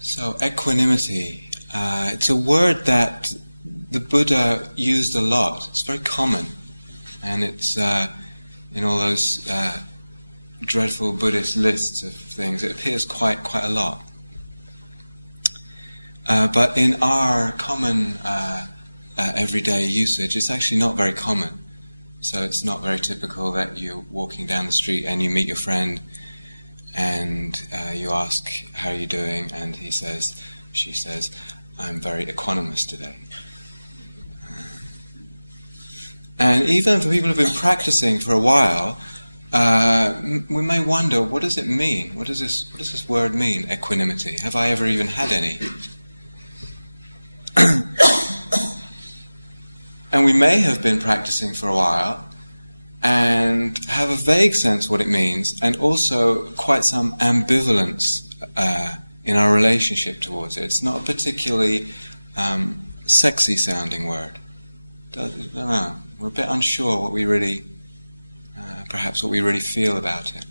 So equanimity, it's a word that the Buddha used a lot. It's very common, and it's in all those dreadful Buddhist lists of things. It appears quite a lot. But in our common everyday usage, it's actually not very common. So it's not very typical that you're walking down the street and you meet your friend and you ask, how are you doing? And she says, I'm very equanimous today. And even for people who've been practicing for a while, we may wonder, what does it mean? What does this word mean, equanimity? Have I ever even had any? And we may have been practicing for a while and have a vague sense what it means, and also quite some ambivalence in our relationship towards it. It's not a particularly sexy sounding word. I don't know. We're a bit unsure what we really, perhaps what we really feel about it.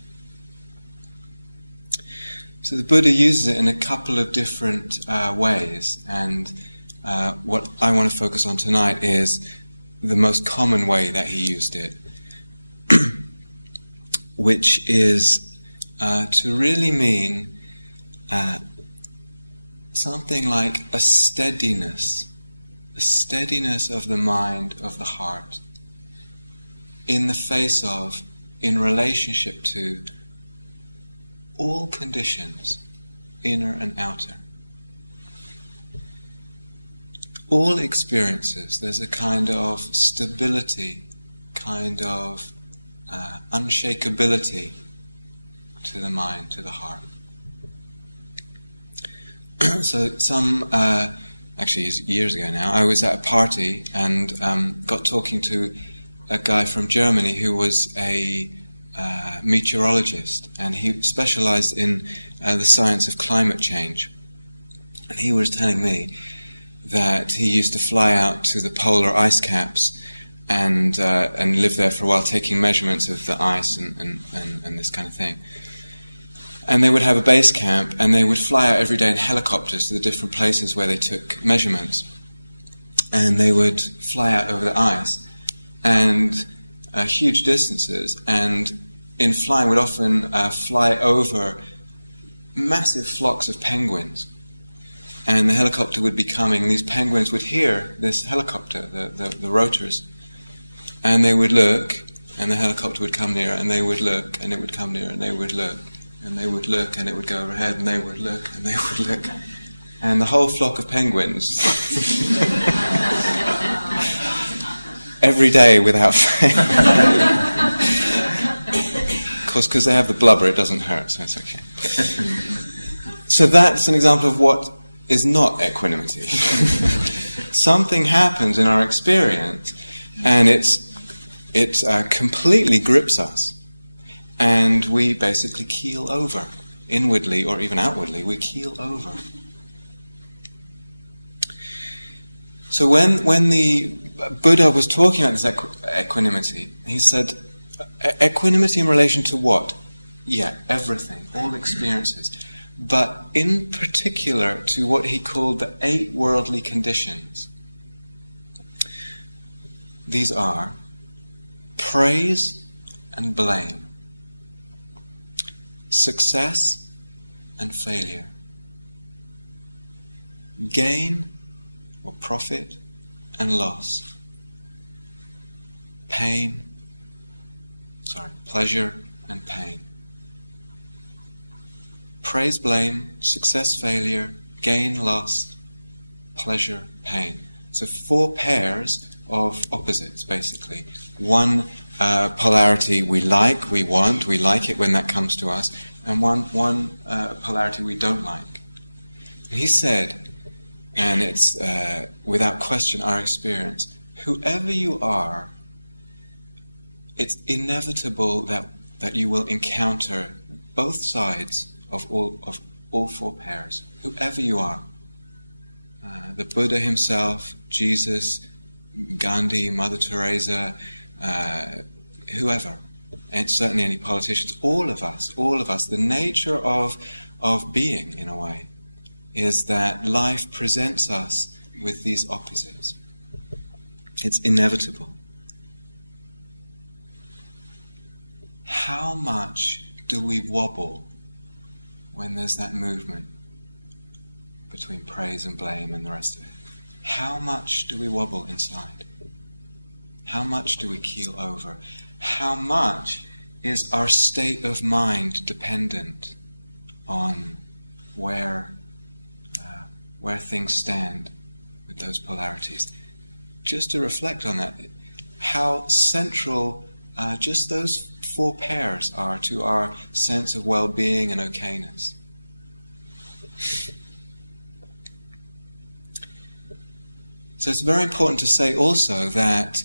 So the Buddha uses it in a couple of different ways, and what I want to focus on tonight is the most common way that he used it, which is to really mean something like a steadiness of the mind, of the heart, in the face of, in relationship to, all conditions, inner and outer. All experiences, there's a kind of stability, kind of unshakability to the mind, to the heart. So actually years ago now, I was at a party and got talking to a guy from Germany who was a meteorologist, and he specialized in the science of climate change. And he was telling me that he used to fly out to the polar ice caps and live there for a while, taking measurements of the ice and this kind of thing. And they would have a base camp, and they would fly out every day in helicopters to the different places where they took measurements. And they would fly out over the ice, and huge distances, and in flying would often fly over massive flocks of penguins. And the helicopter would be coming, and these penguins would hear this helicopter, the rotors, and they would look, and the helicopter would come near, and they would look, and it would come near, and they would look, and they would look, and it would go overhead, and they would look, and they would look. And the whole flock of penguins, every day without fail. Of course, because they have the blubber, it doesn't hurt, so it's okay. So that's an example of what is not equanimity. Something happens in our experience, and it completely grips us, and we basically keel over, inwardly or even outwardly. We keel over. So when the Buddha was talking about this equanimity, he said, equanimity in relation to what? Yeah, everything, all experiences. But in particular to what he called the 8 worldly conditions. These are praise and blame, success and failure, gain or profit and loss, pleasure and pain. Praise, blame, success, failure, gain, loss, pleasure, pain. So 4 pairs of opposites, basically. One polarity we like, we want, we like it when that comes to us, and one polarity we don't like. And he said, and it's without question our experience, whoever you are, it's inevitable that you will encounter both sides of all 4 pairs, whoever you are. The Buddha himself, Jesus, Gandhi, Mother Teresa, whoever, and certainly any politicians, all of us, the nature of being, in a way, is that life presents us with these opposites. It's inevitable. How much do we wobble when there's that movement between praise and blame and the rest of it? How much do we wobble inside? How much do we keel over? How much is our state of mind dependent on where things stand with those polarities? Just to reflect on that, how central just those four pairs are to our sense of well-being and okayness. So it's very important to say also that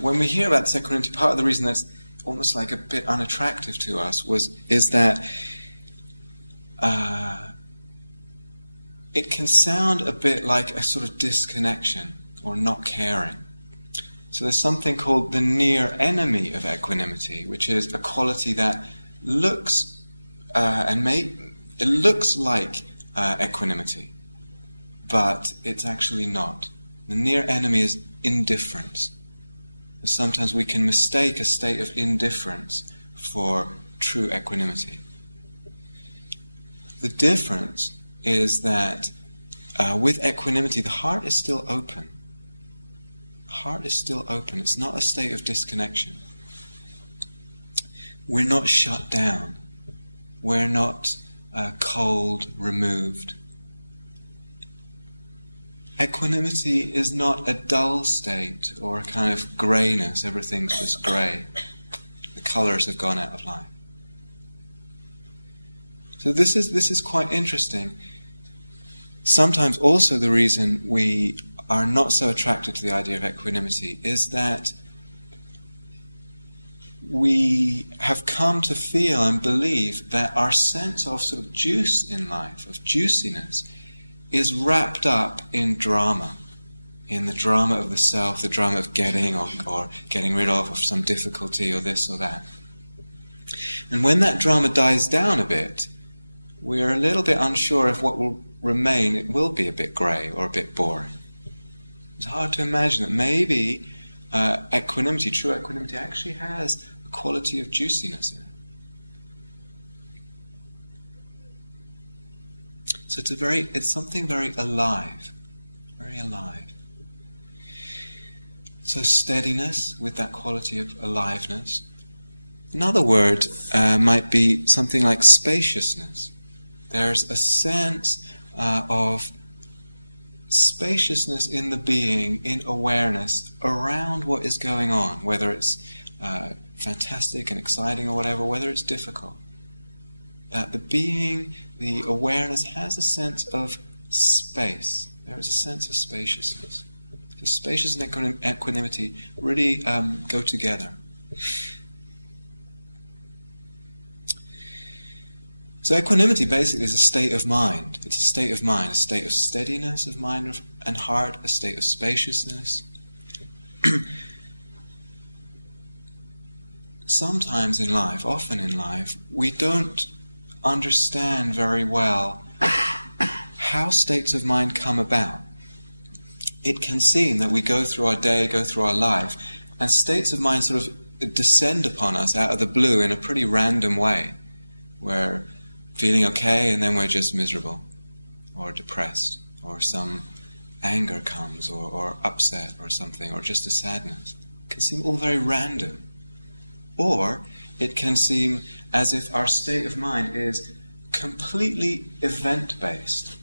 when we hear about this equanimity, part of the reason that's almost like a bit unattractive to us is that it can sound a bit like a sort of disconnection or not caring. So there's something called the near enemy of equanimity, which is a quality that looks it looks like equanimity, but it's actually not. The near enemy is indifference. Sometimes we can mistake a state of indifference for true equanimity. The difference is that with equanimity, the heart is still open. Heart is still open. It's not a state of disconnection. We're not shut down. We're not cold, removed. Equanimity is not a dull state or a kind of greyness. Everything's just grey. The colours have gone out of life. So this is quite interesting. Sometimes also the reason we are not so attracted to the idea of equanimity is that we have come to feel and believe that our sense of sort of juice in life, of juiciness, is wrapped up in drama, in the drama of the self, the drama of getting or getting rid of some difficulty or this or that. And when that drama dies down a bit, we're a little bit unsure if what will remain, it will be a bit grey or a bit boring. It's hard to imagine that maybe equanimity, true equanimity, actually has a quality of juiciness in it. So it's something very alive, very alive. So steadiness with that quality of aliveness. Another word might be something like spaciousness. There's a sense of spaciousness in the being, in awareness around what is going on, whether it's fantastic and exciting or whatever, whether it's difficult. That the being, the awareness has a sense of space. There is a sense of spaciousness. So spaciousness and equanimity really go together. So equanimity basically is a state of mind. It's a state of mind, a state of steadiness of mind and heart, a state of spaciousness. Sometimes in life, often in life, we don't understand very well how states of mind come about. It can seem that we go through our day, go through our life, and states of mind sort of descend upon us out of the blue in a pretty random way. We're feeling okay and then we're just miserable or depressed, or some anger comes or upset or something, or just a sadness. It can seem all very random. Or it can seem as if our state of mind is completely event-based.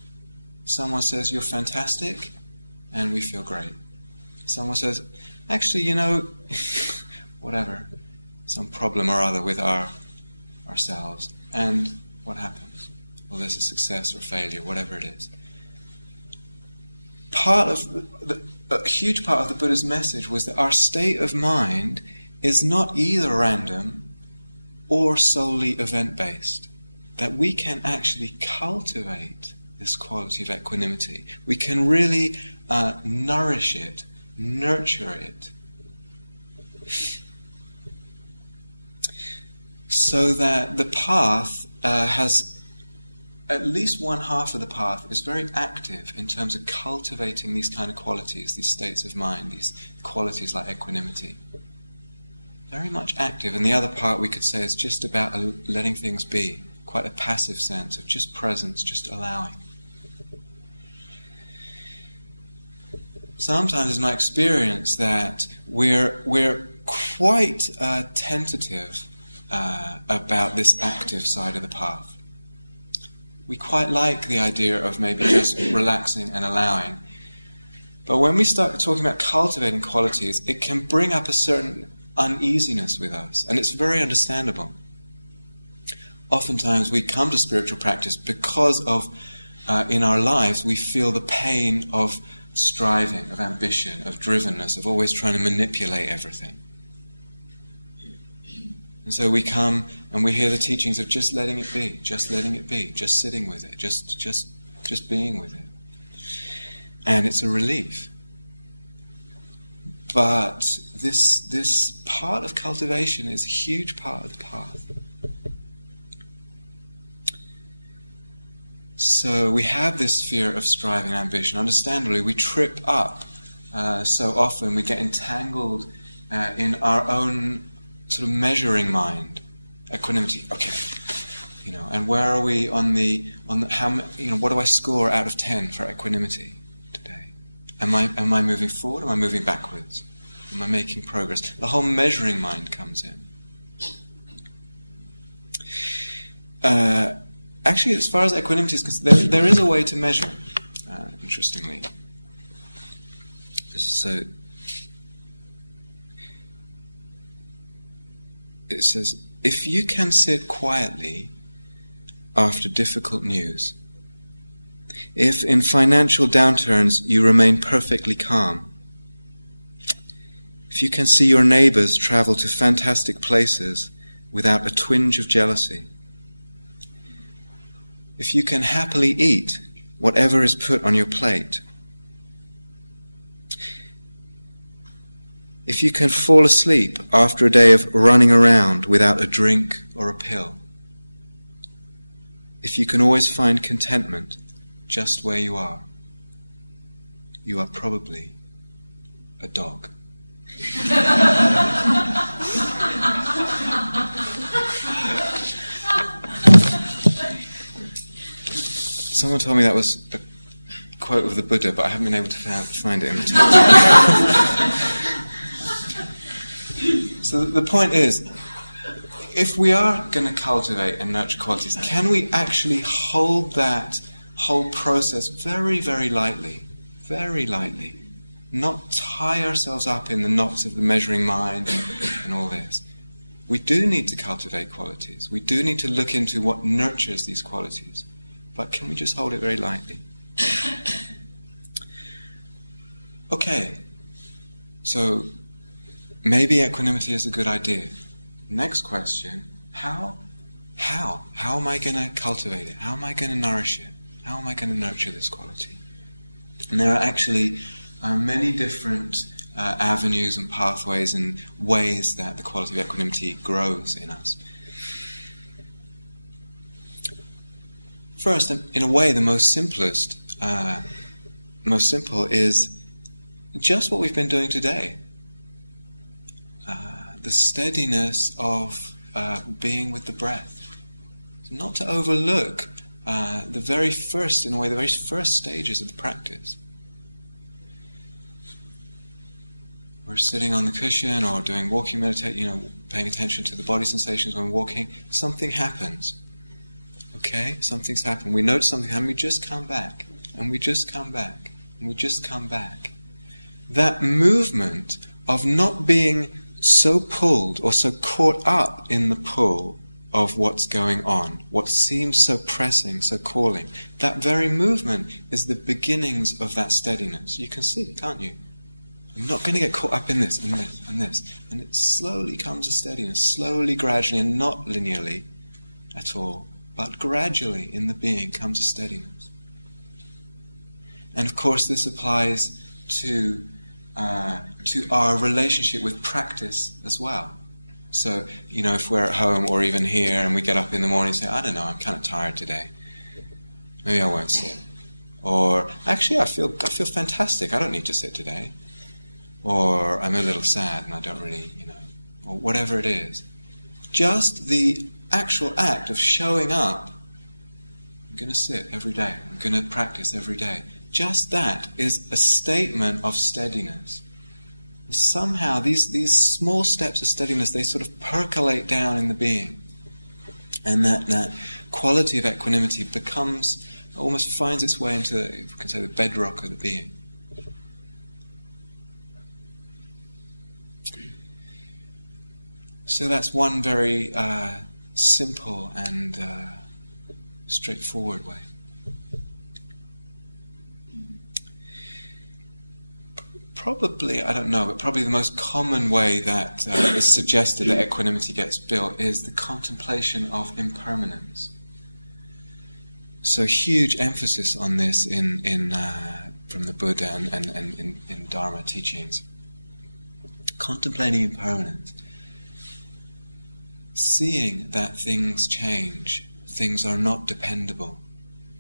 Someone says, "You're fantastic," and we feel great. Someone says, "Actually, whatever, some problem or other with ourselves," and what happens? Well, there's a success or failure, whatever it is. A huge part of the Buddha's message was that our state of mind is not either random or solely event-based. That we can actually cultivate this quality of equanimity. We can really nourish it, nurture it, so that the path has at least one half of the path is very active in terms of cultivating these kind of qualities, these states of mind, these qualities like equanimity. Very much active. And the other part, we could say, is just about letting things be. Quite a passive sense of just presence, just allowing. Sometimes it's my experience that we're quite tentative about this active side of the path. We quite like the idea of maybe just relaxing and allowing. But when we start talking about cultivating qualities, it can bring up a certain uneasiness with us, and it's very understandable. Oftentimes we come to spiritual practice because of, in our lives, we feel the pain of striving, of ambition, of drivenness, of always trying to manipulate everything. And so we come and we hear the teachings of just letting it be, just letting it be, just sitting with it, just being with it. And it's a relief. But this part of cultivation is a huge part of the path. So we have this fear of striving and ambition. Understandably, we trip up so often. We get entangled in our own sort of measuring mind, equanimity. Okay, and where are we on the how? What do I score out of 10 for equanimity today? Am I moving forward? Am I moving backwards? Am I making progress? The whole measuring mind comes in. Actually, as far as equanimity is concerned, there is a way to measure. Interestingly, so it says, if you can sit quietly after difficult news, if in financial downturns you remain perfectly calm, if you can see your neighbors travel to fantastic places without a twinge of jealousy, if you can happily eat whatever is put on your plate, if you can fall asleep after a day of running around without a drink or a pill, if you can always find contentment just where you are probably a dog. Someone told me that was a quote of the Buddha, but I haven't been able to find it in the text. So the point is, if we are going to cultivate and nurture qualities, can we actually hold that whole process very, very lightly, not tie ourselves up in the knots of the measuring mind and all this? We do need to cultivate qualities. We do need to look into what nurtures these qualities. But can we just hold it very lightly? Okay, so maybe equanimity is a good idea. Next question, how am I going to cultivate it? How am I going to nourish it? How am I going to nurture this quality? And there are actually many different avenues and pathways and ways that the quality of equanimity grows in us. First, in a way, the most simple is just what we've been doing today. The steadiness of being with the breath. Not to overlook the very first stages of the practice. We're sitting on the cushion or doing walking meditation, paying attention to the body sensations when walking. Something happens. Okay? Something's happened. We notice something happened, we just come back. And we just come back. And we just come back. That movement of not being so pulled or so caught up in the pull of what's going on, what seems so pressing, so calling, that very movement is the beginnings of that steadiness. You can see, can't you? I'm not going to get caught up in this and this and this. And it slowly comes to steadiness, slowly, gradually, and not linearly at all, but gradually in the being comes a steadiness. And of course this applies to our relationship with practice as well. So, if we're at home or even here and we get up in the morning and say, I don't know, I'm kind of tired today. Maybe I won't sit. Or, actually, I feel fantastic. I don't need to sit today. Or, I'm a little sad and I don't really, or whatever it is. Just the actual act of showing up. I'm going to sit every day. I'm going to practice every day. Just that is a statement of steadiness. Somehow, these small steps of steadiness, they sort of percolate down in the being. And that quality of equanimity almost finds its way into, if we can say, the bedrock of the being. So that's one very simple and straightforward way. Probably, I don't know, but probably the most common way that is suggested that equanimity gets built is the contemplation of impermanence. So huge emphasis on this from the Buddha and in Dharma teachings. Contemplating impermanence. Seeing that things change, things are not dependable.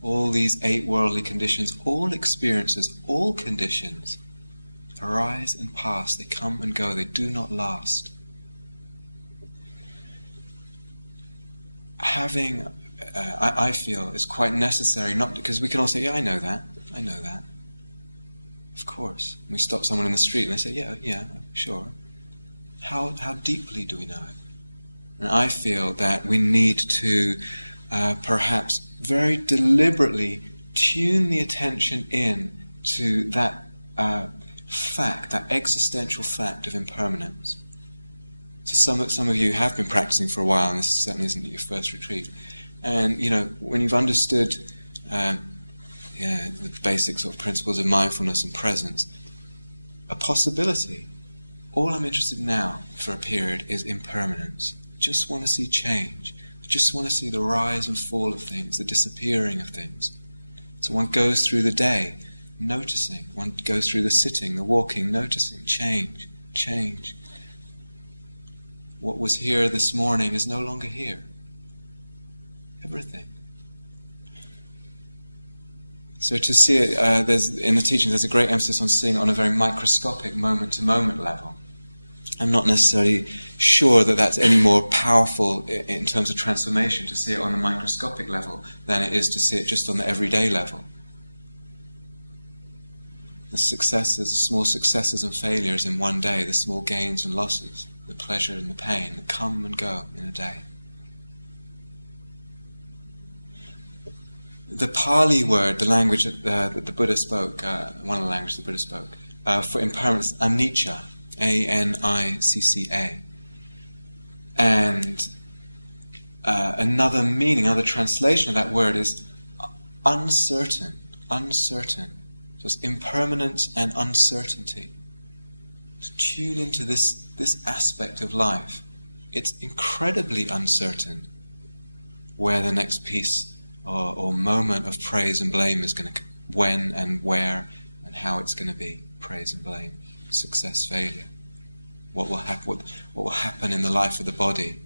All these 8 worldly conditions, all experiences, all conditions arise and pass, they come and go, they do not last. Having, I feel, is quite necessary, not because we can all say, yeah, I know that. Of course. We stop someone in the street and they say, yeah, sure. How deeply do we know it? And I feel that we need to perhaps very deliberately tune the attention in to that fact, that existential fact of impermanence. So some of you have been practicing for a while, and this certainly isn't your first retreat. And when you've understood the basic sort of principles of mindfulness and presence, a possibility. All I'm interested in now for a period is impermanence. Just want to see change. Just want to see the rise and fall of things, the disappearing of things. So one goes through the day noticing. One goes through the sitting, the walking, noticing. Change. What was here this morning is no longer here. Everything. So to see it, in the teachings, there's a great emphasis on seeing it on a very microscopic, moment-to-moment level. I'm not necessarily sure that that's any more powerful in terms of transformation to see it on a microscopic level than it is to see it just on the everyday level. The small successes and failures in one day, the small gains and losses, the pleasure and the pain that come and go in a day. The Pali word, the language that the Buddha spoke, one of the languages the Buddha spoke, for impermanence, anicca, A-N-I-C-C-A. And another meaning, another translation of that word is uncertain. So it's impermanence and uncertainty. To tune into this aspect of life, it's incredibly uncertain where the next piece or moment of praise and blame is going to, when and where and how it's going to be. Praise and blame, success, failure. What will happen in the life of the body,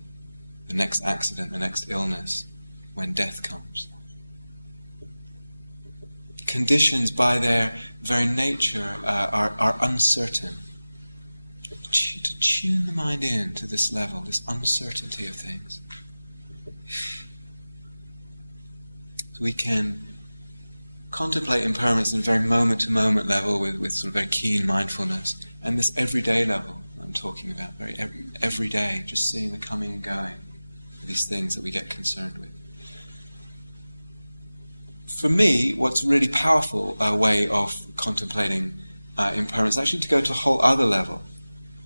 the next accident, the next illness, when death comes. Conditions by their very nature are uncertain. To tune the mind in to this level, this uncertainty of things. So we can contemplate impermanence in a very moment-to-moment level with sort of very keen mindfulness, and this everyday level I'm talking about, very every day, just seeing the coming and going of these things that we get concerned with. For me, what's a really powerful way of contemplating impermanence is actually to go to a whole other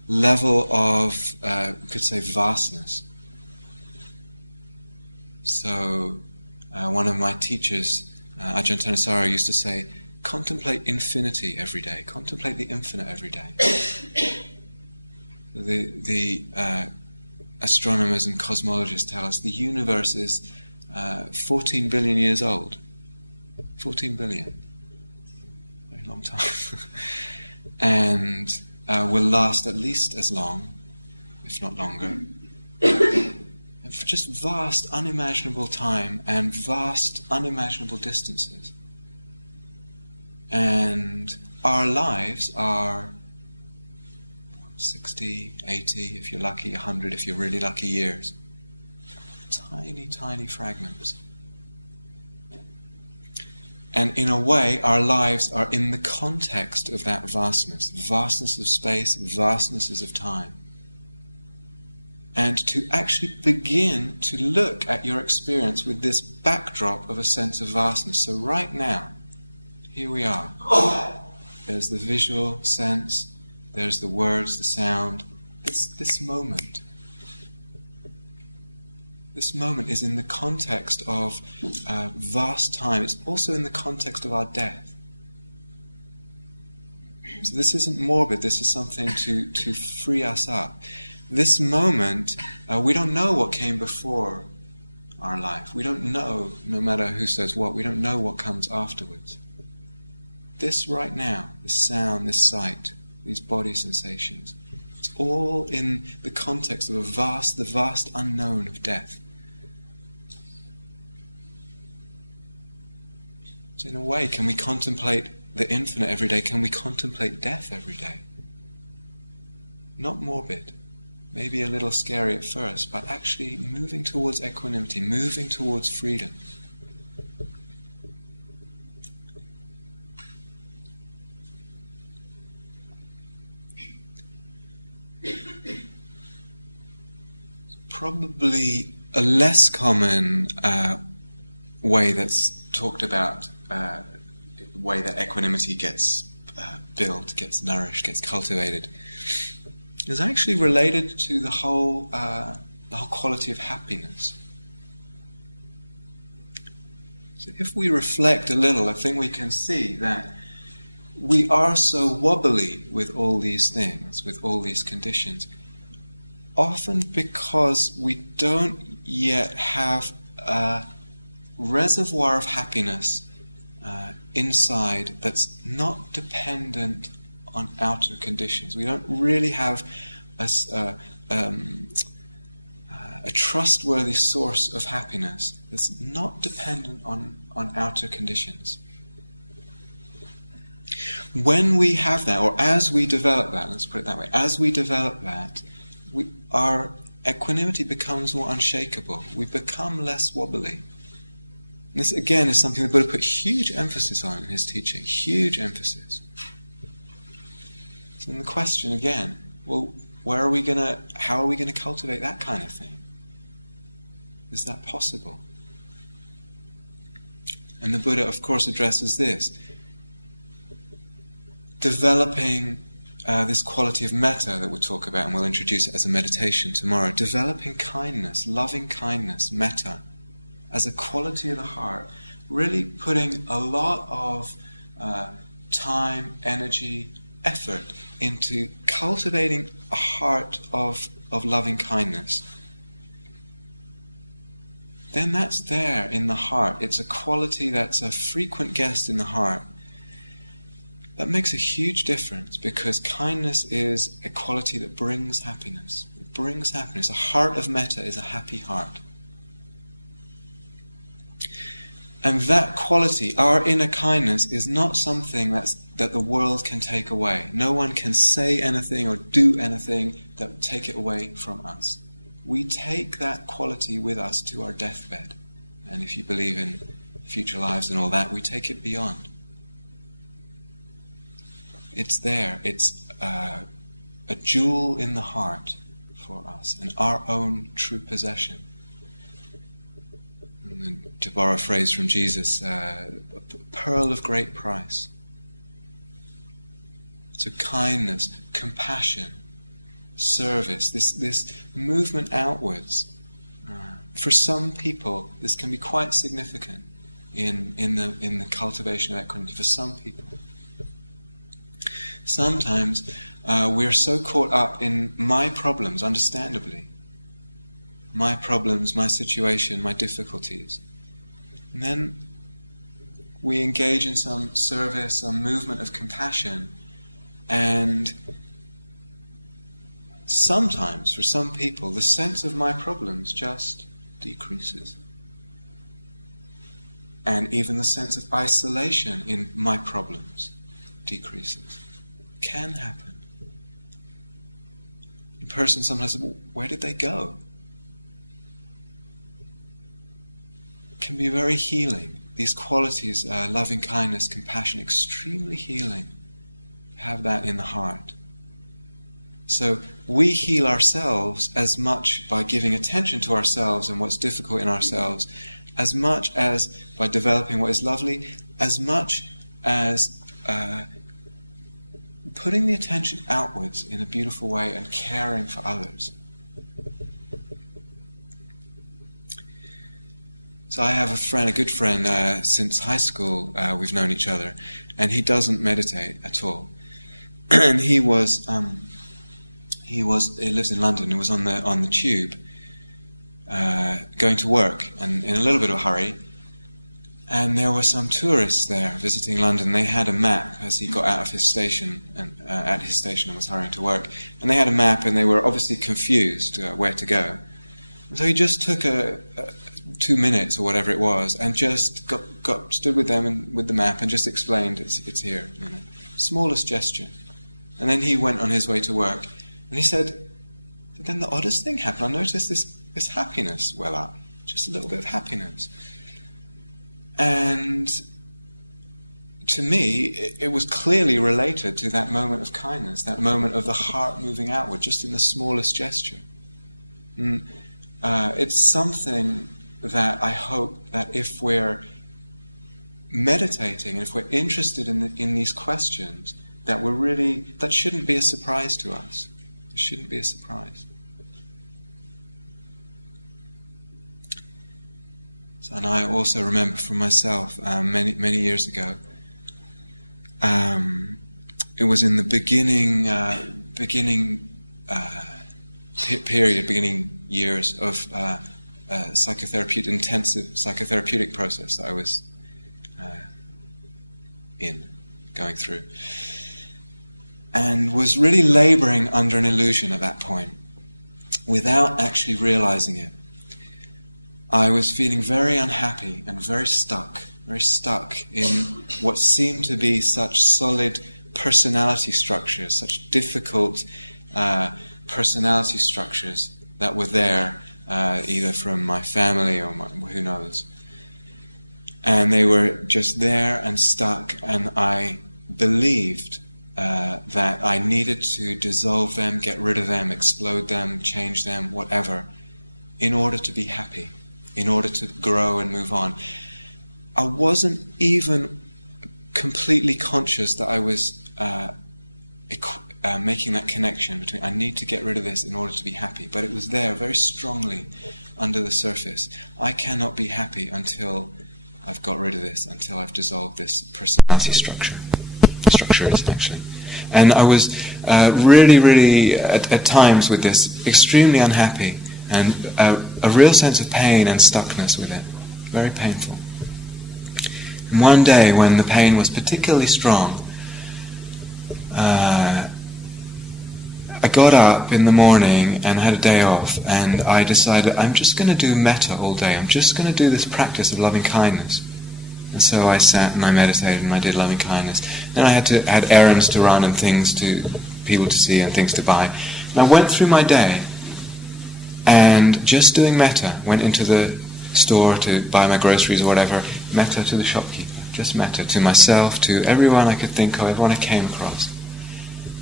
level of, we could say, vastness. So, one of my teachers, Ajahn Thanissaro, used to say, contemplate infinity every day. Contemplate the infinite every day. The astronomers and cosmologists tell us the universe is 14 billion years old. 14 billion. Very long time. And will last at least as long, if not longer. and for just vast, unimaginable time and vast, unimaginable distances. And our lives are 60, 80, if you're lucky, 100 if you're really lucky years. Tiny, tiny fragments. And in a way, our lives are in the context of that vastness. Vastness of space, vastnesses of time. And to actually begin to look at your experience with this backdrop of a sense of vastness. So right now, here we are. There's the visual sense, there's the words, the sound. This moment. This moment is in the context of vast time. It's also in the context of our death. So this isn't morbid. This is something to free us up. This moment, we don't know what came before our life. We don't know, no matter who says what, we don't know what comes afterwards. This right now, this sound, this sight, these body sensations, it's all in the context of the vast unknown of death. So in a way, can we contemplate the infinite every day? Can we contemplate death every day? Not morbid, maybe a little scary at first, but actually moving towards equanimity, moving towards freedom. Probably a less common way that's talked about, way that equanimity gets built, gets nourished, gets cultivated, is actually related to the whole quality of happiness. So if we reflect a little, I think we can see that we are so wobbly with all these things, with all these conditions, often because we don't yet have a reservoir of happiness inside that's not dependent on outer conditions. We don't really have a trustworthy source of happiness that's not dependent on outer conditions. When we have that, or as we develop that, let's put it that way, as we develop that, our equanimity becomes more unshakable. We become less wobbly. And this again is something the Buddha put huge emphasis on in his teaching, huge emphasis. So then the question again, well, how are we going to cultivate that kind of thing? Is that possible? And the Buddha, of course, addresses this. Developing this quality of metta that we'll talk about, and we'll introduce it as a meditation tomorrow. Developing kindness, loving kindness, metta, as a quality of the heart. Really putting a lot of time, energy, effort into cultivating a heart of loving kindness. Then that's there in the heart. It's a quality that's a frequent guest in the heart. That makes a huge difference, because kindness is a quality that brings happiness. It brings happiness. A heart of metta is a happy heart. And that quality, our inner kindness, is not something that the world can take away. No one can say anything or do anything that will take it away from us. We take that quality with us to our deathbed. And if you believe in future lives and all that, we take it beyond. It's there. It's a jewel in the heart for us, and our own true possession. And then, to borrow a phrase from Jesus, a pearl of great price. So kindness, compassion, service, this movement outwards. For some people, this can be quite significant in the cultivation of equanimity. For some people. Sometimes we're so caught up in my problems, understandably. My problems, my situation, my difficulties. And then we engage in some service, some movement of compassion, and sometimes, for some people, the sense of my problems just decreases. And even the sense of isolation in my problems decreases. Can happen. A person sometimes says, well, where did they go? It can be very healing. These qualities, loving kindness, compassion, extremely healing. Have that in the heart. So we heal ourselves as much by giving attention to ourselves and what's difficult in ourselves, as much as by developing what is lovely, as much as putting the attention outwards in a beautiful way and caring for others. So I have a good friend, since high school we've known each other, and he doesn't meditate at all. And he lives in London. He was on the tube, going to work, and in a little bit of a hurry. And there were some tourists there visiting London. They had a map as he got out of his station and at his station and was hurrying to work. And they had a map, and they were obviously confused where to go. And so he just took 2 minutes or whatever it was, and just stood with them and with the map and just explained it's here. You know, smallest gesture. And then he went on his way to work, and he said, but then the oddest thing happened. I noticed this happiness well up, just a little bit of happiness. And to me, it was clearly related to that moment of kindness, that moment of the heart moving outward, just in the smallest gesture. It's something that I hope that if we're meditating and if we're interested in these questions, that shouldn't be a surprise to us. It shouldn't be a surprise. So, and I also remember for myself, many years ago, it was in the beginning years of intensive psychotherapeutic process that I was going through. And was really laboring under an illusion at that point, without actually realizing it. I was feeling very unhappy and very stuck in what seemed to be such solid personality structures, such difficult personality structures that were there, either from my family or who knows. And they were just there and stuck, and I believed that I needed to dissolve them, get rid of them, explode them, change them, whatever, in order to be happy, in order to grow and move on. I wasn't even completely conscious that I was making that connection between I need to get rid of this in order to be happy, but it was there very strongly under the surface. I cannot be happy until I've got rid of this, until I've dissolved this personality structures actually. And I was really at times with this extremely unhappy, and a real sense of pain and stuckness with it, very painful. And one day when the pain was particularly strong, I got up in the morning and had a day off, and I decided I'm just going to do metta all day. I'm just going to do this practice of loving kindness. And so I sat and I meditated and I did loving kindness. Then I had errands to run and things to people to see and things to buy. And I went through my day and just doing metta. Went into the store to buy my groceries or whatever. Metta to the shopkeeper. Just metta to myself, to everyone I could think of, everyone I came across.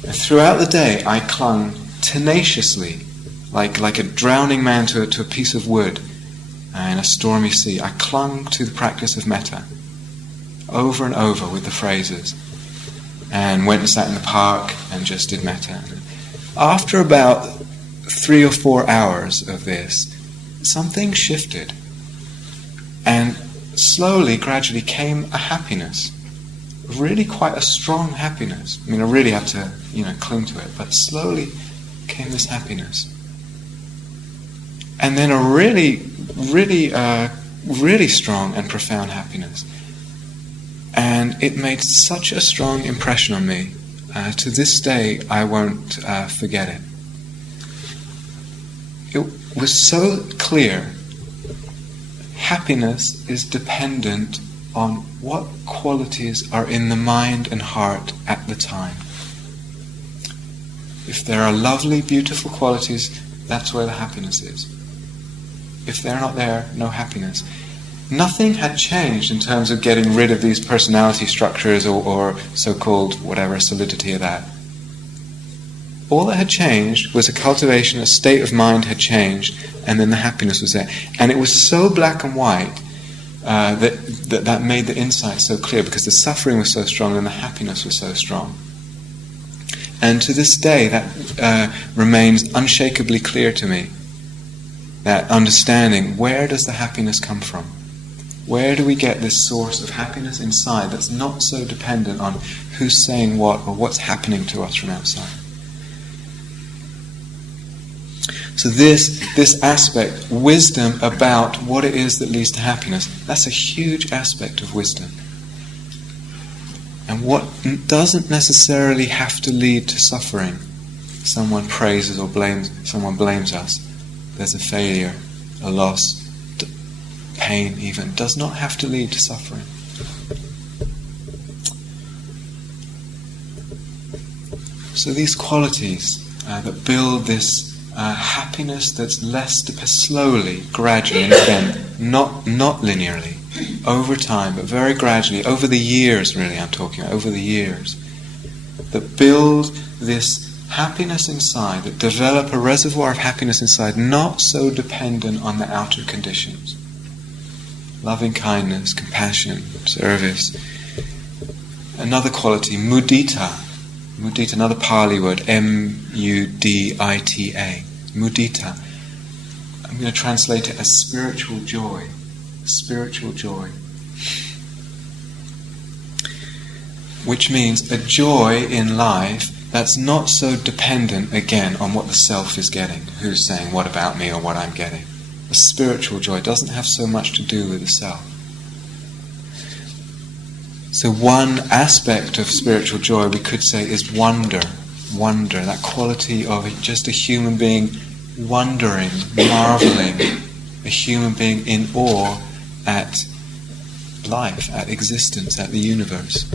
And throughout the day I clung tenaciously, like a drowning man to a piece of wood in a stormy sea. I clung to the practice of metta, over and over with the phrases, and went and sat in the park and just did metta. After about 3 or 4 hours of this, something shifted, and slowly, gradually came a happiness, really quite a strong happiness. I mean, I really had to, cling to it, but slowly came this happiness. And then a really strong and profound happiness. And it made such a strong impression on me. To this day, I won't forget it. it was so clear. Happiness is dependent on what qualities are in the mind and heart at the time. If there are lovely, beautiful qualities, that's where the happiness is. If they're not there, no happiness. Nothing had changed in terms of getting rid of these personality structures or so-called whatever solidity of that. All that had changed was a cultivation, a state of mind had changed, and then the happiness was there. And it was so black and white that made the insight so clear, because the suffering was so strong and the happiness was so strong. And to this day, that remains unshakably clear to me. That understanding, where does the happiness come from? Where do we get this source of happiness inside that's not so dependent on who's saying what or what's happening to us from outside? So this aspect, wisdom about what it is that leads to happiness, that's a huge aspect of wisdom. And what doesn't necessarily have to lead to suffering. Someone praises or blames, someone blames us. There's a failure, a loss, pain even, does not have to lead to suffering. So these qualities that build this happiness that's less slowly, gradually, and again, not linearly, over time, but very gradually, over the years really I'm talking about, over the years, that build this happiness inside, that develop a reservoir of happiness inside, not so dependent on the outer conditions. Loving kindness, compassion, service. Another quality, mudita. Mudita, another Pali word, M-U-D-I-T-A. Mudita. I'm going to translate it as spiritual joy. Spiritual joy. Which means a joy in life that's not so dependent, again, on what the self is getting. Who's saying what about me or what I'm getting. A spiritual joy doesn't have so much to do with the self. So one aspect of spiritual joy, we could say, is wonder. Wonder, that quality of just a human being wondering, marveling, a human being in awe at life, at existence, at the universe.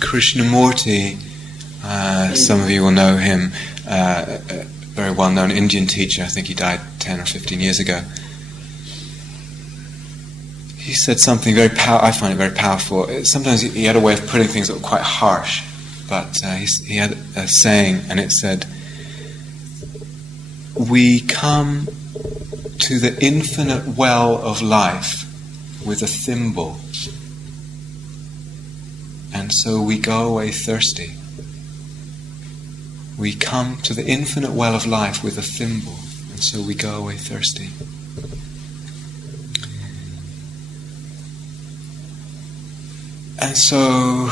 Krishnamurti, some of you will know him, a very well-known Indian teacher. I think he died 10 or 15 years ago. He said something very I find it very powerful. Sometimes he had a way of putting things that were quite harsh, but he had a saying, and it said, "We come to the infinite well of life with a thimble, and so we go away thirsty." We come to the infinite well of life with a thimble, and so we go away thirsty. And so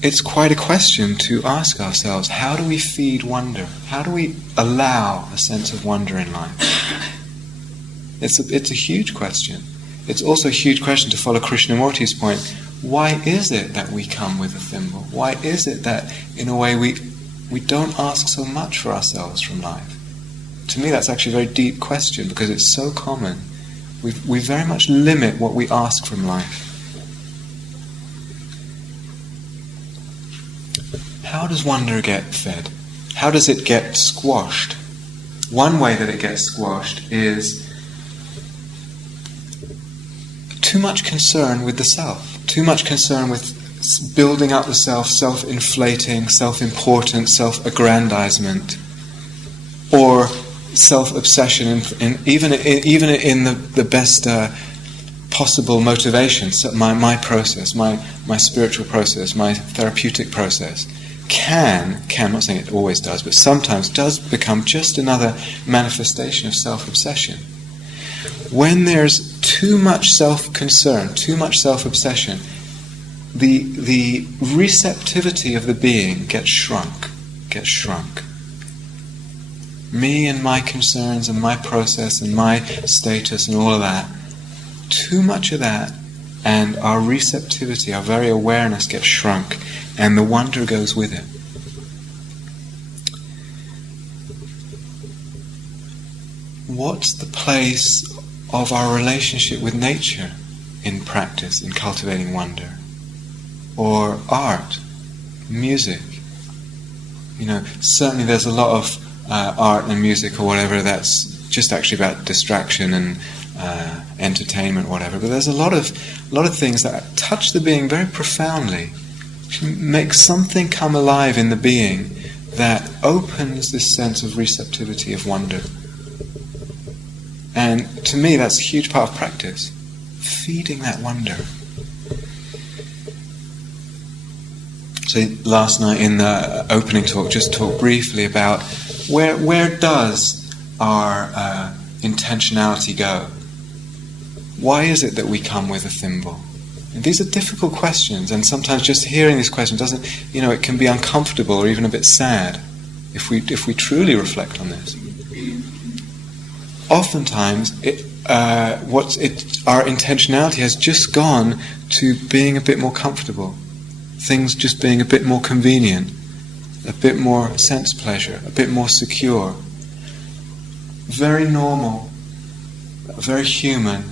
it's quite a question to ask ourselves, how do we feed wonder? How do we allow a sense of wonder in life? It's a huge question. It's also a huge question, to follow Krishnamurti's point. Why is it that we come with a thimble? Why is it that, in a way, we don't ask so much for ourselves from life? To me, that's actually a very deep question, because it's so common. We very much limit what we ask from life. How does wonder get fed? How does it get squashed? One way that it gets squashed is too much concern with the self, too much concern with building up the self, self-inflating, self-importance, self-aggrandizement, or self-obsession, even in the best possible motivations. So my process, my spiritual process, my therapeutic process, I'm not saying it always does, but sometimes does become just another manifestation of self-obsession. When there's too much self-concern, too much self-obsession, the receptivity of the being gets shrunk. Me and my concerns and my process and my status and all of that, too much of that, and our receptivity, our very awareness gets shrunk, and the wonder goes with it. what's the place of our relationship with nature in practice, in cultivating wonder? Or art, music. Certainly there's a lot of art and music or whatever that's just actually about distraction and entertainment, whatever. But there's a lot of things that touch the being very profoundly, make something come alive in the being that opens this sense of receptivity, of wonder. And to me, that's a huge part of practice, feeding that wonder. So last night in the opening talk, just talked briefly about where does our intentionality go? Why is it that we come with a thimble? And these are difficult questions, and sometimes just hearing these questions doesn't, it can be uncomfortable or even a bit sad if we truly reflect on this. Oftentimes, our intentionality has just gone to being a bit more comfortable, things just being a bit more convenient, a bit more sense pleasure, a bit more secure. Very normal, very human.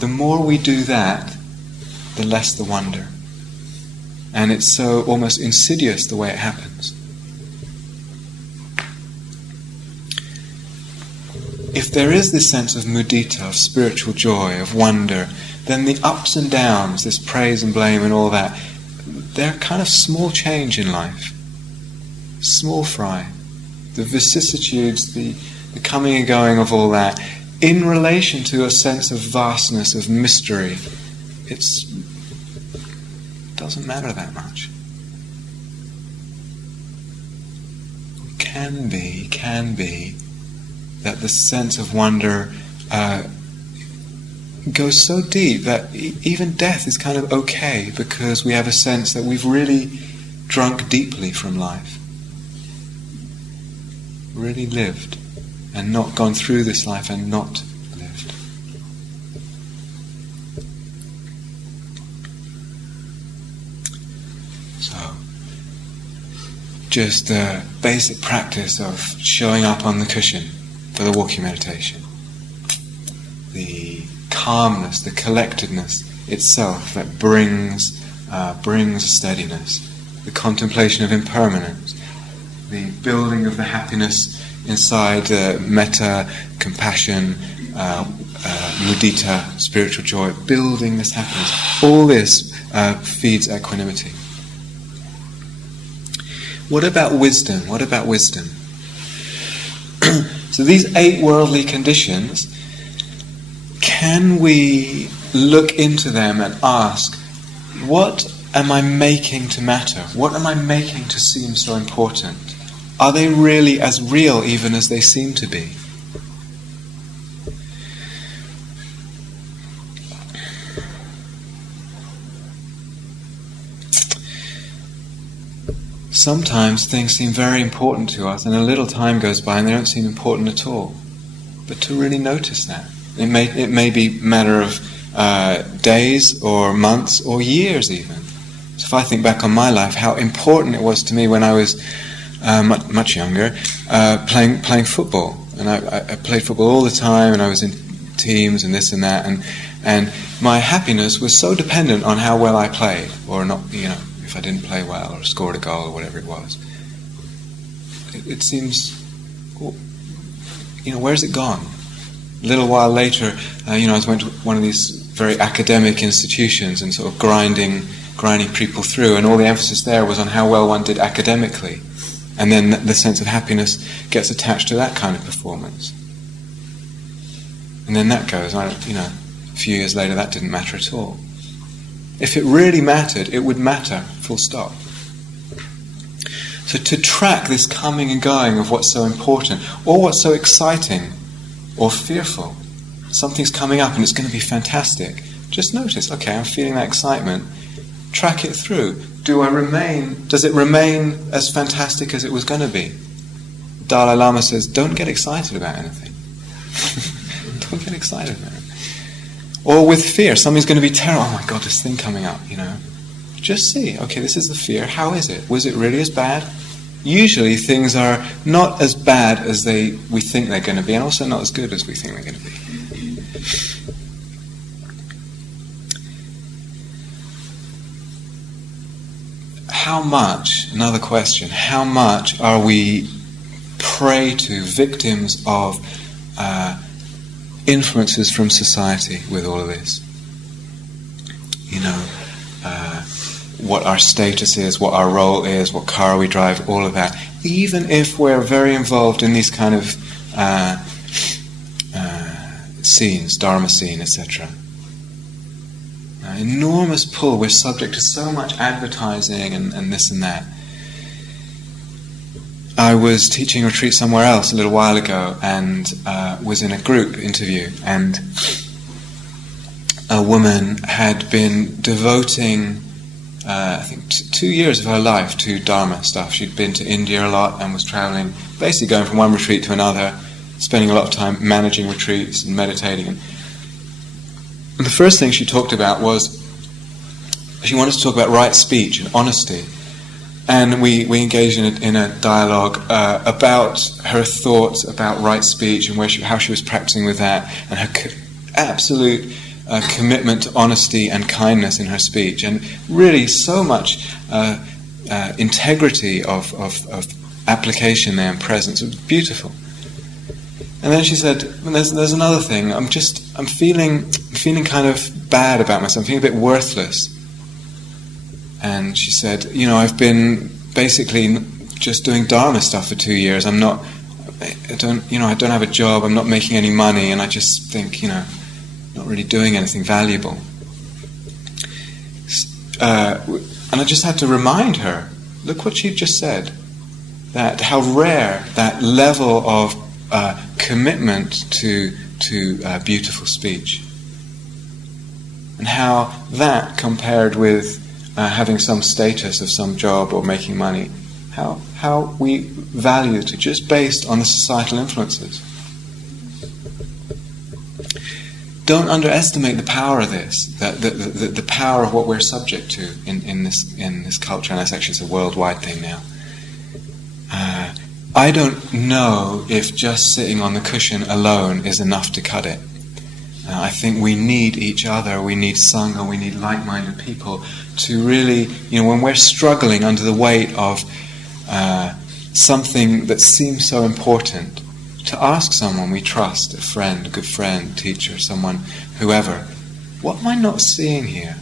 The more we do that, the less the wonder. And it's so almost insidious the way it happens. If there is this sense of mudita, of spiritual joy, of wonder, then the ups and downs, this praise and blame and all that, they're kind of small change in life. Small fry. The vicissitudes, the coming and going of all that, in relation to a sense of vastness, of mystery, it doesn't matter that much. Can be that the sense of wonder goes so deep that even death is kind of okay, because we have a sense that we've really drunk deeply from life, really lived, and not gone through this life and not lived. So, just the basic practice of showing up on the cushion for the walking meditation. The calmness, the collectedness itself that brings steadiness. The contemplation of impermanence. The building of the happiness inside metta, compassion, mudita, spiritual joy, building this happiness. All this feeds equanimity. What about wisdom? So these 8 worldly conditions, can we look into them and ask, what am I making to matter? What am I making to seem so important? Are they really as real even as they seem to be? Sometimes things seem very important to us, and a little time goes by and they don't seem important at all. But to really notice that. It may be a matter of days or months or years even. So if I think back on my life, how important it was to me when I was much younger, playing football. And I played football all the time, and I was in teams and this and that, and my happiness was so dependent on how well I played, or not, if I didn't play well or scored a goal or whatever it was. It seems, where's it gone? A little while later, I went to one of these very academic institutions and sort of grinding people through, and all the emphasis there was on how well one did academically. And then the sense of happiness gets attached to that kind of performance. And then that goes, a few years later that didn't matter at all. If it really mattered, it would matter, full stop. So to track this coming and going of what's so important, or what's so exciting, or fearful, something's coming up and it's going to be fantastic, just notice, okay, I'm feeling that excitement, track it through. Does it remain as fantastic as it was going to be? Dalai Lama says, don't get excited about anything. Don't get excited about it. Or with fear, something's going to be terrible. Oh my God, this thing coming up, Just see, okay, this is the fear. How is it? Was it really as bad? usually things are not as bad as we think they're going to be, and also not as good as we think they're going to be. How much, another question, how much are we prey to, victims of influences from society with all of this? You know, what our status is, what our role is, what car we drive, all of that. Even if we're very involved in these kind of scenes, Dharma scene, etc. Enormous pull. We're subject to so much advertising and this and that. I was teaching a retreat somewhere else a little while ago and was in a group interview, and a woman had been devoting I think 2 years of her life to Dharma stuff. She'd been to India a lot and was traveling, basically going from one retreat to another, spending a lot of time managing retreats and meditating. And the first thing she talked about was she wanted to talk about right speech and honesty. And we engaged in a dialogue about her thoughts about right speech and how she was practicing with that, and her absolute commitment to honesty and kindness in her speech, and really so much integrity of application there and presence. It was beautiful. And then she said, "There's another thing. I'm feeling kind of bad about myself. I'm feeling a bit worthless." And she said, "I've been basically just doing Dharma stuff for 2 years. I don't have a job. I'm not making any money, and I just think, not really doing anything valuable." And I just had to remind her, look what she just said, that how rare that level of commitment to beautiful speech, and how that compared with having some status of some job or making money, how we value it just based on the societal influences. Don't underestimate the power of this, the power of what we're subject to in this culture, and it's a worldwide thing now. I don't know if just sitting on the cushion alone is enough to cut it. I think we need each other, we need Sangha, we need like-minded people to really, when we're struggling under the weight of something that seems so important, to ask someone we trust, a friend, a good friend, teacher, someone, whoever, what am I not seeing here?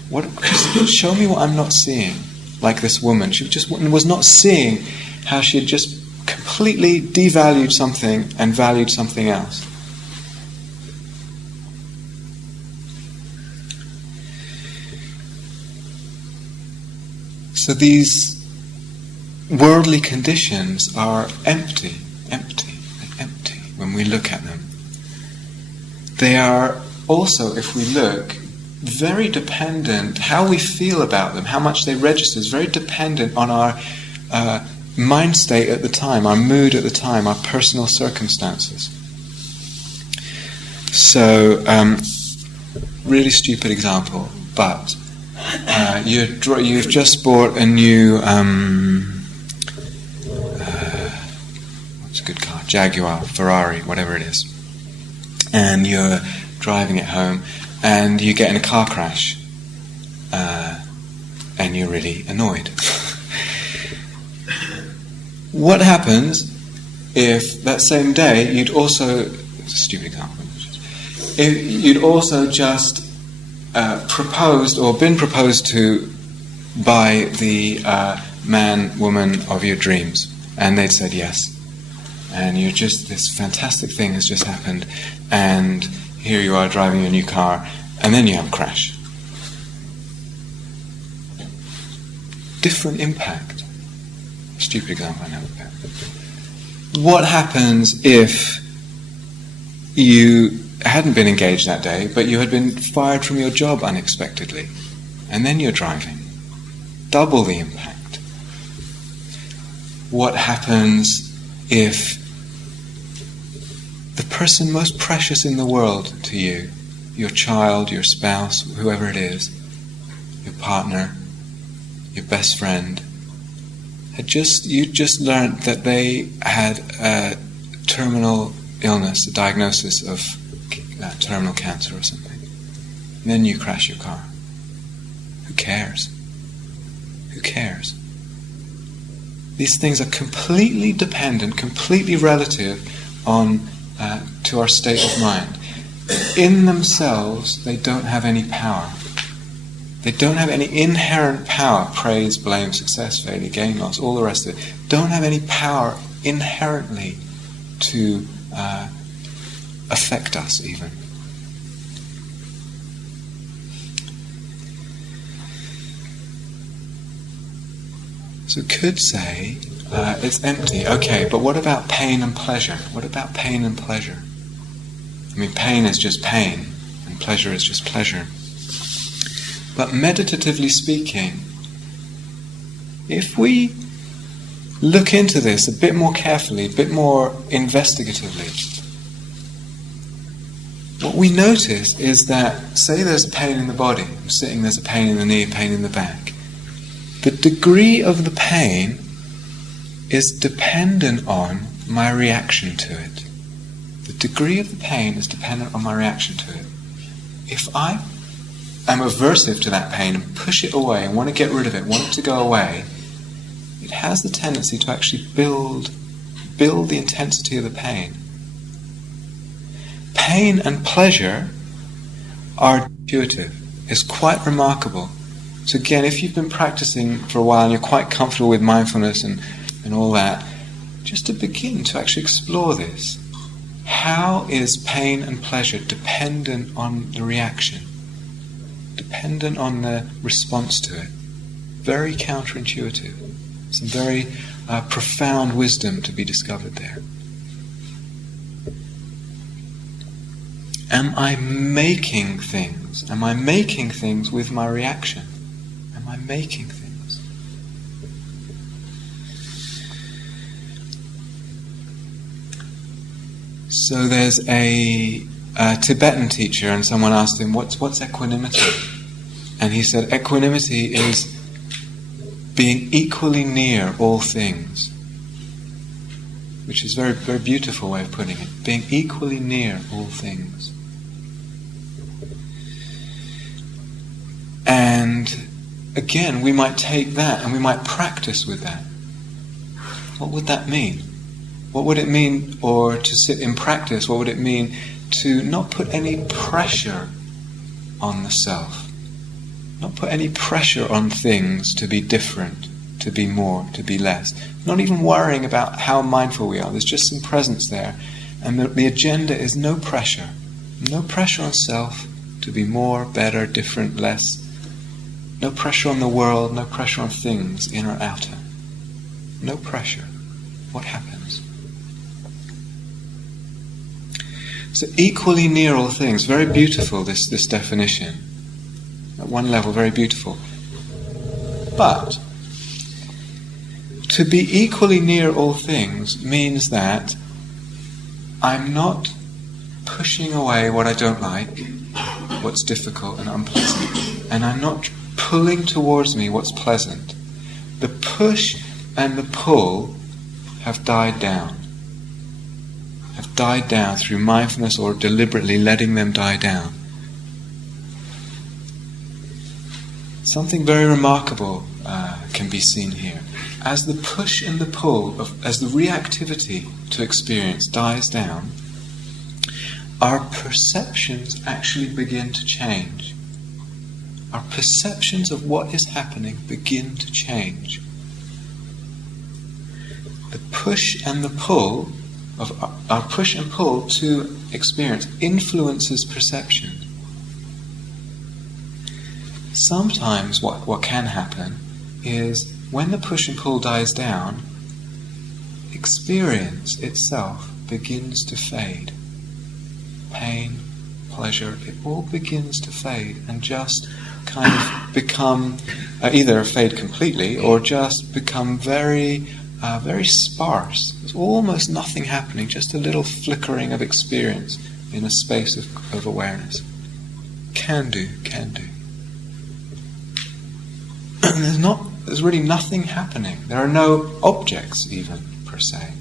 Show me what I'm not seeing. Like this woman, she just was not seeing how she had just completely devalued something and valued something else. So these worldly conditions are empty when we look at them. They are also, if we look, very dependent, how we feel about them, how much they register is very dependent on our mind state at the time, our mood at the time, our personal circumstances. So, really stupid example, but you've just bought a new what's a good car? Jaguar, Ferrari, whatever it is, and you're driving it home, and you get in a car crash, and you're really annoyed. What happens if that same day you'd also, it's a stupid example, if you'd also just proposed or been proposed to by the man, woman of your dreams, and they'd said yes, and you're just, this fantastic thing has just happened, and here you are driving your new car, and then you have a crash. Different impact. Stupid example, I know. What happens if you hadn't been engaged that day, but you had been fired from your job unexpectedly, and then you're driving? Double the impact. What happens if the person most precious in the world to you, your child, your spouse, whoever it is, your partner, your best friend, you just learned that they had a terminal illness, a diagnosis of terminal cancer or something. And then you crash your car. Who cares? Who cares? These things are completely dependent, completely relative to our state of mind. In themselves, they don't have any power. They don't have any inherent power. Praise, blame, success, failure, gain, loss, all the rest of it. Don't have any power inherently to affect us even. So could say, it's empty. Okay, but what about pain and pleasure? What about pain and pleasure? I mean, pain is just pain, and pleasure is just pleasure. But meditatively speaking, if we look into this a bit more carefully, a bit more investigatively, what we notice is that, say there's a pain in the body, I'm sitting, there's a pain in the knee, a pain in the back. The degree of the pain is dependent on my reaction to it. The degree of the pain is dependent on my reaction to it. If I am aversive to that pain and push it away and want to get rid of it, want it to go away, it has the tendency to actually build the intensity of the pain. Pain and pleasure are intuitive. It's quite remarkable. So again, if you've been practicing for a while and you're quite comfortable with mindfulness and all that, just to begin to actually explore this. How is pain and pleasure dependent on the reaction? Dependent on the response to it? Very counterintuitive. Some very profound wisdom to be discovered there. Am I making things? Am I making things with my reaction? Am I making things? So there's a Tibetan teacher, and someone asked him, what's equanimity? And he said, equanimity is being equally near all things. Which is a very, very beautiful way of putting it. Being equally near all things. And again, we might take that and we might practice with that. What would that mean? What would it mean, or to sit in practice, what would it mean to not put any pressure on the self? Not put any pressure on things to be different, to be more, to be less. Not even worrying about how mindful we are. There's just some presence there. And the agenda is no pressure. No pressure on self to be more, better, different, less. No pressure on the world, no pressure on things, inner or outer. No pressure. What happens? So equally near all things, very beautiful this definition. At one level, very beautiful. But to be equally near all things means that I'm not pushing away what I don't like, what's difficult and unpleasant, and I'm not pulling towards me what's pleasant. The push and the pull have died down. Have died down through mindfulness or deliberately letting them die down. Something very remarkable can be seen here. As the push and the pull, as the reactivity to experience dies down, our perceptions actually begin to change. Our perceptions of what is happening begin to change. The push and the pull of our push and pull to experience influences perception. Sometimes what can happen is when the push and pull dies down, experience itself begins to fade. Pain, pleasure, it all begins to fade and just kind of become either fade completely or just become very sparse. There's almost nothing happening, just a little flickering of experience in a space of awareness. Can do. And there's there's really nothing happening. There are no objects even, per se.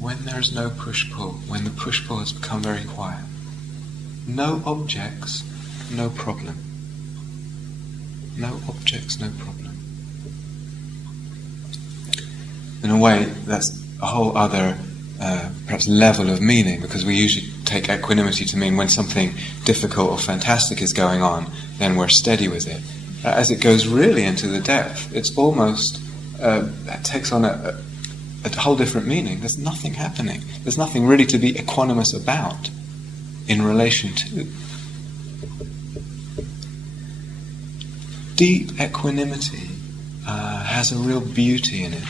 When there's no push-pull, when the push-pull has become very quiet, no objects, no problem. No objects, no problem. In a way, that's a whole other, perhaps, level of meaning, because we usually take equanimity to mean when something difficult or fantastic is going on, then we're steady with it. As it goes really into the depth, it's almost, it takes on a whole different meaning. There's nothing happening. There's nothing really to be equanimous about in relation to. Deep equanimity has a real beauty in it.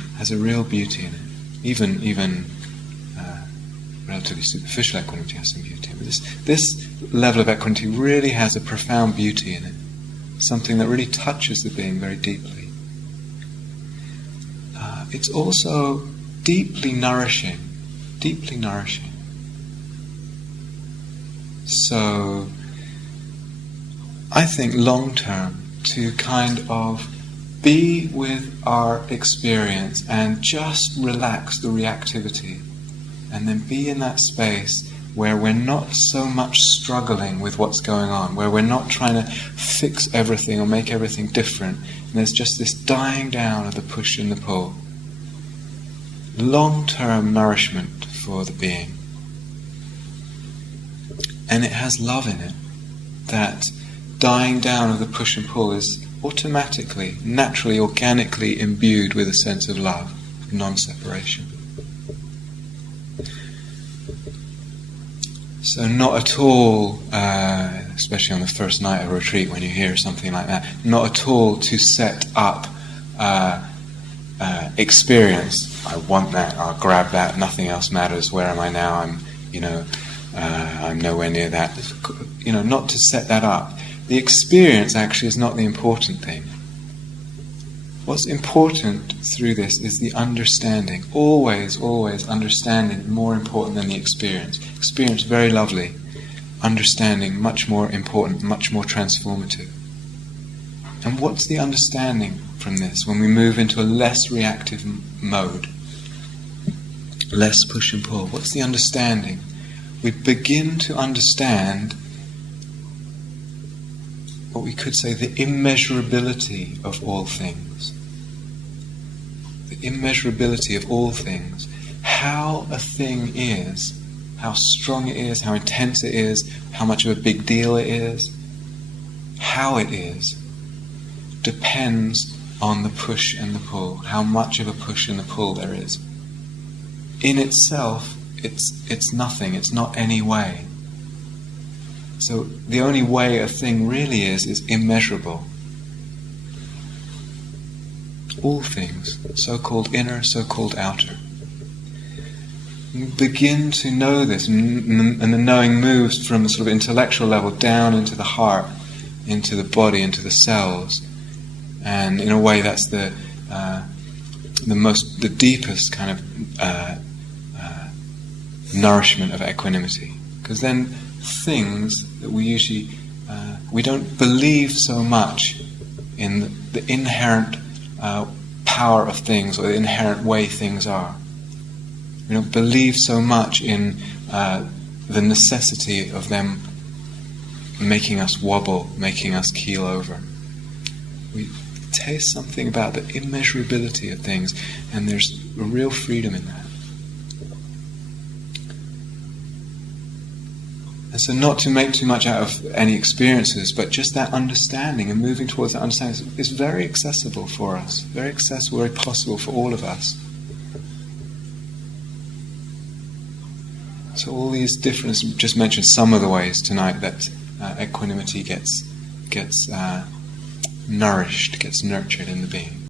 Even relatively superficial equanimity has some beauty. But this level of equanimity really has a profound beauty in it. Something that really touches the being very deeply. It's also deeply nourishing. Deeply nourishing. So, I think long term, to kind of be with our experience and just relax the reactivity, and then be in that space where we're not so much struggling with what's going on, where we're not trying to fix everything or make everything different, and there's just this dying down of the push and the pull. Long-term nourishment for the being. And it has love in it. That dying down of the push and pull is automatically, naturally, organically imbued with a sense of love, non-separation. So not at all, especially on the first night of a retreat when you hear something like that, not at all to set up experience. I want that, I'll grab that, nothing else matters, where am I now, I'm nowhere near that. Not to set that up. The experience actually is not the important thing. What's important through this is the understanding. Always, always understanding more important than the experience. Experience very lovely. Understanding much more important, much more transformative. And what's the understanding from this when we move into a less reactive mode? Less push and pull. What's the understanding? We begin to understand what we could say the immeasurability of all things. The immeasurability of all things. How a thing is, how strong it is, how intense it is, how much of a big deal it is, how it is, depends on the push and the pull, how much of a push and the pull there is. In itself, it's nothing, it's not any way. So the only way a thing really is immeasurable. All things, so-called inner, so-called outer. You begin to know this, and the knowing moves from a sort of intellectual level down into the heart, into the body, into the cells. And in a way that's the deepest kind of nourishment of equanimity. Because then things that we usually, we don't believe so much in the inherent power of things or the inherent way things are. We don't believe so much in the necessity of them making us wobble, making us keel over. We taste something about the immeasurability of things, and there's a real freedom in that. And so not to make too much out of any experiences, but just that understanding and moving towards that understanding is very accessible for us, very accessible, very possible for all of us. So all these different, just mentioned some of the ways tonight that equanimity gets nourished, gets nurtured in the being.